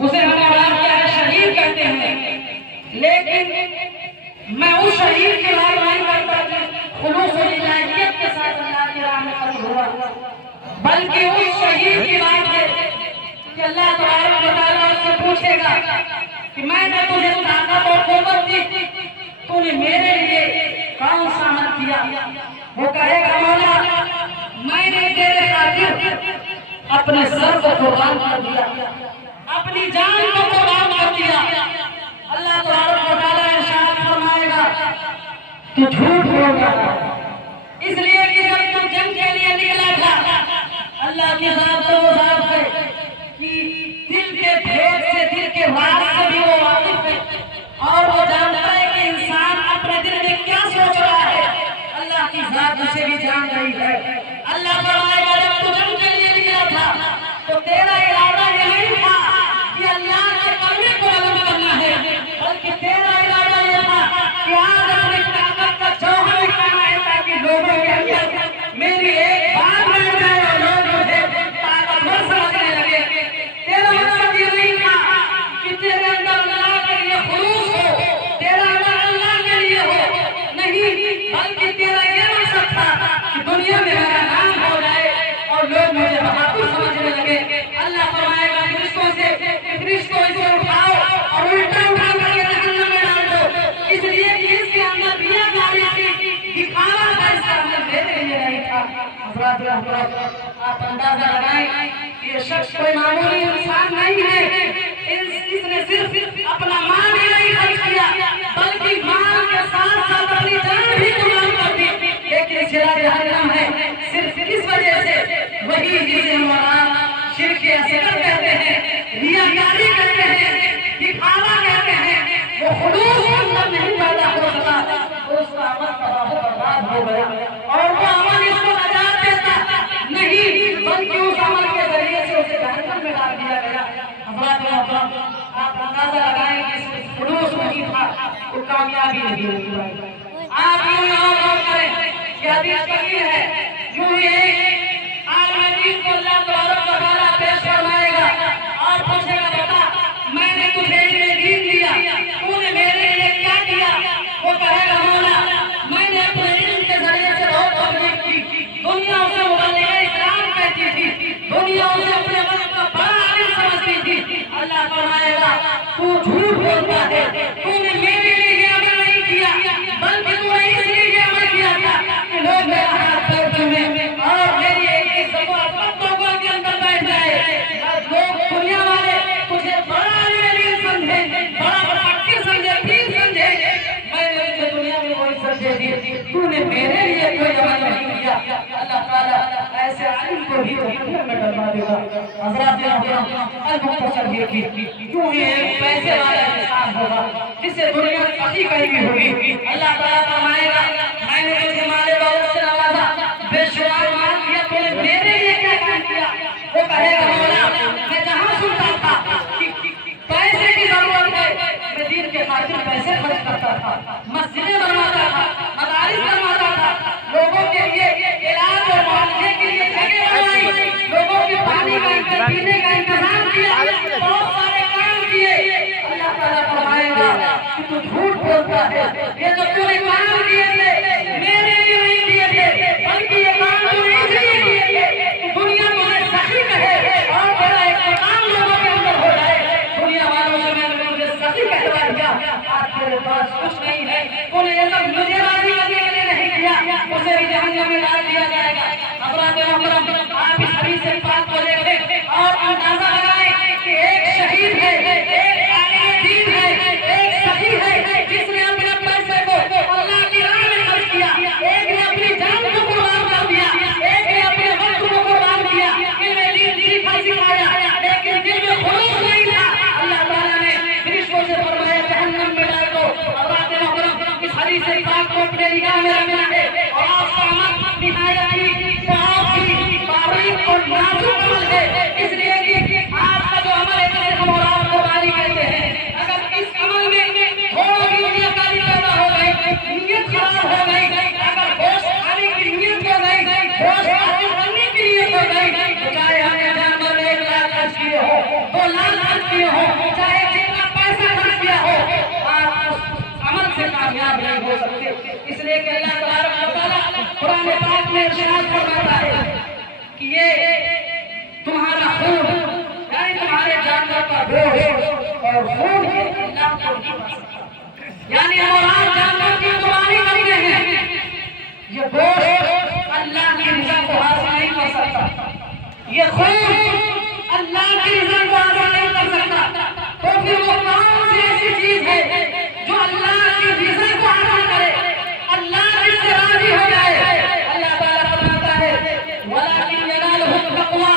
اسے ہمارا کیا ہے شہید کہتے ہیں، لیکن میں اس شہید کی بات نہیں کرتا خلوص و الہیت کے ساتھ اللہ کی راہ میں قتل ہوا، بلکہ اس شہید کی بات ہے کہ اللہ تبارک و تعالیٰ اس سے پوچھے گا کہ میں نے تجھے طاقت اور قوت دی، تو نے میرے لیے کون سا عمل کیا؟ وہ کہے گا مولا میں نے تیرے خاطر اپنے سر کو قربان کر دیا، اپنی جان کو قربان کر دیا۔ اللہ تبارک و تعالیٰ ارشاد فرمائے گا تو جھوٹ بول رہا ہے، اس لیے کہ جب تم جنگ کے لیے نکلا تھا اللہ کی ذات تو وہ ذات ہے کہ دل کے بھید سے، دل کے راز سے بھی وہ واقف ہے، اور وہ جانتا ہے کہ انسان اپنے دل میں کیا سوچ رہا ہے، اللہ کی ذات اسے بھی جان رہی ہے۔ اللہ فرمائے گا جب تو جنگ کے لیے نکلا تھا تو تیرا ارادہ یہ نہیں تھا کہ اللہ کے کلمے کو بلند کرنا ہے، بلکہ تیرا ارادہ یہ تھا کہ آج اپنی طاقت کا جوہر دکھانا ہے تاکہ لوگوں کے اندر میری ایک بات رہ جائے اور لوگ مجھے طاقتور سمجھنے لگے۔ تیرا مقصد یہ نہیں تھا کہ تیرے اندر اللہ کے لیے خلوص ہو، تیرا عمل اللہ کے لیے ہو، نہیں، بلکہ تیرا یہ مقصد تھا کہ دنیا میں میرا نام ہو جائے اور لوگ مجھے بہادر سمجھنے لگے۔ اللہ فرمائے گا فرشتوں سے اسے اٹھاؤ اور الٹا اٹھا کر کے جہنم میں ڈال دو، اس لیے کہ اس کے اندر دیا جاری تھی، دکھاوا تھا، اس کا اندر میرے لیے نہیں تھا۔ حضرات آپ اندازہ لگائیں یہ شخص کوئی معمولی انسان نہیں ہے، اس نے صرف اپنا مال ہی نہیں خرچ کیا بلکہ مال کے ساتھ ساتھ اپنی جان بھی قربان کر دی، لیکن صلہ جہنم ہے صرف کس وجہ سے؟ وہی جسے ہمارا شرک اصغر کہتے ہیں، ریاکاری کہتے ہیں، دکھاوا کہتے ہیں، وہ خلوص اندر نہیں پیدا ہو سکا، اس کا عمل تباہ و برباد ہو گیا، اور وہ عمل اس کو نجات دیتا نہیں بلکہ اس عمل کے ذریعے سے اسے جہنم میں ڈال دیا گیا۔ حضرات آپ اندازہ لگائیں کہ اس خلوص نہیں تھا وہ کامیابی نہیں ہوئی۔ آپ یوں غور کریں کہ حدیث صحیح ہے، یوں ایک عالم دین کو اللہ تبارک و تعالیٰ پیش فرمائے گا اور پوچھے گا بتا میں نے تجھے علم دین دیا، تو نے میرے لیے کیا کیا؟ وہ کہے گا مولا میں نے اپنے علم کے ذریعے سے بہت تبلیغ کی، دنیا اسے مبلغ اسلام کہتی تھی، دنیا اسے اپنے وقت کا بڑا عالم سمجھتی تھی۔ اللہ فرمائے گا تو جھوٹ بولتا ہے، تو نے میرے لیے یہ عمل نہیں کیا بلکہ تو نے اس لیے یہ عمل کیا تھا کہ لوگ میرا ہاتھ پیر چومیں اور میری ایک عزت و عظمت لوگوں کے اندر بیٹھ جائے، لوگ دنیا والے تجھے بڑا عالم سمجھے، بڑا فقیر سمجھے، پیر سمجھے، میں نے تجھے دنیا میں کوئی عزت دے دی، تو نے میرے لیے کوئی عمل نہیں کیا۔ اللہ تعالیٰ ایسے عالم کو بھی جہنم میں ڈلوا دے گا۔ حضرات المختصر یہ تھی کیوں یہ ایک پیسے والا انسان ہوگا جسے دنیا سخی کہی بھی ہوگی، اللہ تعالیٰ فرمائے گا میں نے تجھے مال دولت سے نوازا، بے شمار مال دیا، تو نے میرے لیے کیا کام کیا؟ وہ کہے گا مولا میں جہاں سنتا تھا کہ پیسے کی ضرورت ہے میں دین کے خاطر پیسے خرچ کرتا تھا، مسجدیں بنواتا تھا، مدارس بنواتا تھا، لوگوں کے لیے علاج اور معالجے کے لیے جگہ بنوائی، لوگوں کے پانی کا پینے کا انتظام کیا، بہت سارے کام کیے۔ اللہ تعالیٰ فرمائے گا کہ تو جھوٹ بولتا ہے، یہ جو تو نے کام کیے تھے میرے لیے نہیں کیے تھے بلکہ یہ کام تو نے اس لیے کیے تھے کہ دنیا تمہیں سخی کہے اور تیرا احترام لوگوں کے اندر ہو جائے، دنیا والوں سے میں نے تجھے سخی کہلوا دیا، آج تیرے پاس کچھ نہیں ہے، تو نے یہ سب مجھے راضی کرنے کے لیے نہیں کیا، اسے بھی جہنم میں ڈال دیا جائے گا۔ حضرات محترم آپ اس حدیث سے بات کو دیکھیں اور اندازہ لگائیں کہ ایک شہید ہے، ایک عالم دین ہے، ایک سخی ہے جس نے اپنے پیسے کو اللہ کی راہ میں خرچ کیا، ایک نے اپنی جان کو قربان کر دیا، ایک نے اپنے وقت کو قربان کیا، علم دین سیکھا سکھایا، لیکن دل میں خلوص نہیں تھا، اللہ تعالیٰ نے فرشتوں سے فرمایا جہنم میں ڈال دو۔ حضرات محترم اس حدیث پاک کو اپنے نگاہ میں رکھنا ہے اور آپ کا عمل نہایت ہی بہت ہی باریک اور نازک عمل ہے، اس لیے کہ آپ کا جو عمل ہے ہم اور آپ کو باری کہتے ہیں، اگر اس عمل میں تھوڑا بھی ریاکاری پیدا ہو گئی، نیت خراب ہو گئی، اگر گوشت کھانے کی نیت ہو گئی، گوشت حاصل کرنے کی نیت ہو گئی، تو چاہے ہم نے جانور میں 1 لاکھ خرچ کیے ہو، وہ لال خرچ کیے ہو، چاہے جتنا پیسہ خرچ کیا ہو، آپ اس عمل سے کامیاب نہیں ہو سکتے۔ اس لیے کہ اللہ تبارک و تعالیٰ قرآن پاک میں ارشاد فرماتا ہے کہ یہ تمہارا خون، یعنی تمہارے جانور کا گوشت اور خون یہ اللہ کو نہیں پا سکتا، یعنی مراد جانور کی قربانی کرتے ہیں، یہ گوشت اللہ کی رضا کو حاصل نہیں کر سکتا، یہ خون اللہ کی رضا کو حاصل نہیں کر سکتا۔ تو پھر وہ کون سی ایسی چیز ہے جو اللہ کی رضا کو حاصل کرے، اللہ جس سے راضی ہو جائے؟ اللہ تعالیٰ فرماتا ہے وَلَٰكِنْ يَنَالُهُ التَّقْوَىٰ،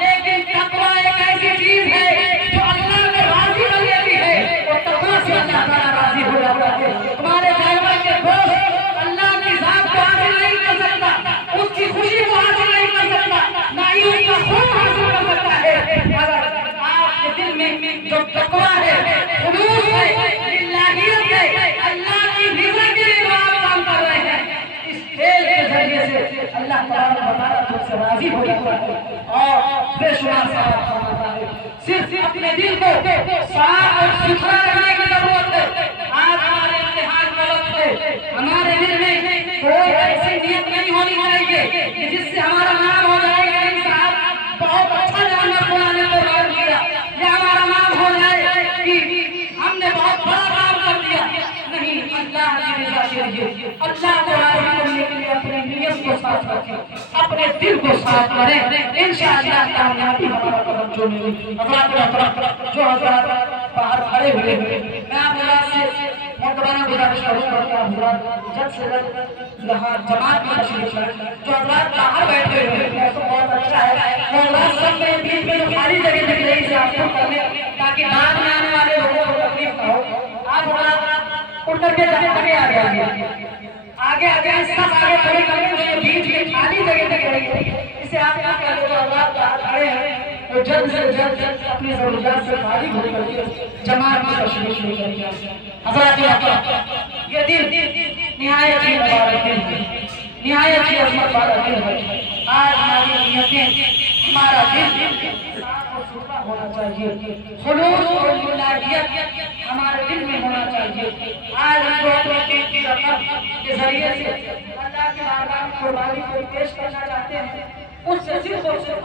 لیکن تقویٰ ایک ایسی چیز ہے جو اللہ کو راضی کر لیتی ہے، اور تقویٰ سے اللہ تعالیٰ راضی ہو جاتا ہے۔ تمہارے جانور کے گوشت اللہ کی ذات کو حاصل نہیں کر سکتا، اس کی خوشی کو حاصل نہیں کر سکتا، نہ ہی اس کا خون حاصل کر سکتا ہے۔ اگر آپ کے دل میں جو تقویٰ ہے، خلوص ہے، للہیت ہے، اللہ کی رضا کے لیے آپ کام کر رہے ہیں، اس کھیل کے ذریعے سے اللہ تعالیٰ ہمارا تم سے راضی ہو جاتا ہے اور بے شمار ثواب فرماتا ہے۔ صرف اپنے دل کو صاف اور ستھرا رکھنے کی ضرورت ہے۔ آج ہمارے امتحان کا وقت ہے، ہمارے دل میں کوئی ایسی نیت نہیں ہونی چاہیے کہ جس سے ہمارا نام ہو جائے کہ نہیں صاحب بہت اچھا جانور فلاں نے قربان کیا، یا ہمارا نام ہو جائے کہ ہم نے بہت بڑا کام کر دیا۔ نہیں، اللہ کی رضا کے لیے، اللہ کو راضی کرنے کے لیے اپنی نیت کو صاف رکھیں، اپنے دل کو صاف کریں، انشاءاللہ کامیابی ہمارا قدم چومے گی۔ حضرات جو حضرات باہر کھڑے ہوئے ہیں، میں آپ حضرات سے مقدمانہ گزارش کروں گا کہ حضرات جلد سے جلد یہاں جماعت میں تشریف لائیں۔ جو حضرات باہر بیٹھے ہوئے ہیں تو بہت اچھا ہے، وہ حضرات سب میں بیچ میں جو خالی جگہ دکھ رہی ہے آپ کو کر لیں تاکہ بعد میں آنے والے لوگوں کو تکلیف نہ ہو۔ آپ حضرات اٹھ کر کے آگے اس طرح آگے کھڑے کریں تو یہ بیچ میں خالی جگہ دکھ رہی ہے، اسے آپ کیا کہہ لیں جو حضرات باہر کھڑے ہیں وہ جلد سے جلد اپنی ضروریات سے فارغ ہو کر کے جماعت میں تشریف لے کر حضرات یہ دن نہایت ہی مبارک دن ہے، نہایت ہی عظمت والا دن ہے۔ آج ہماری نیتیں، ہمارا دل صاف اور ستھرا ہونا چاہیے، خلوص اور للہیت ہمارے دل میں ہونا چاہیے۔ آج ہم اپنے دل کی رقم کے ذریعے سے اللہ کی بارگاہ میں قربانی کو پیش کرنا چاہتے ہیں، اس سے صرف اور صرف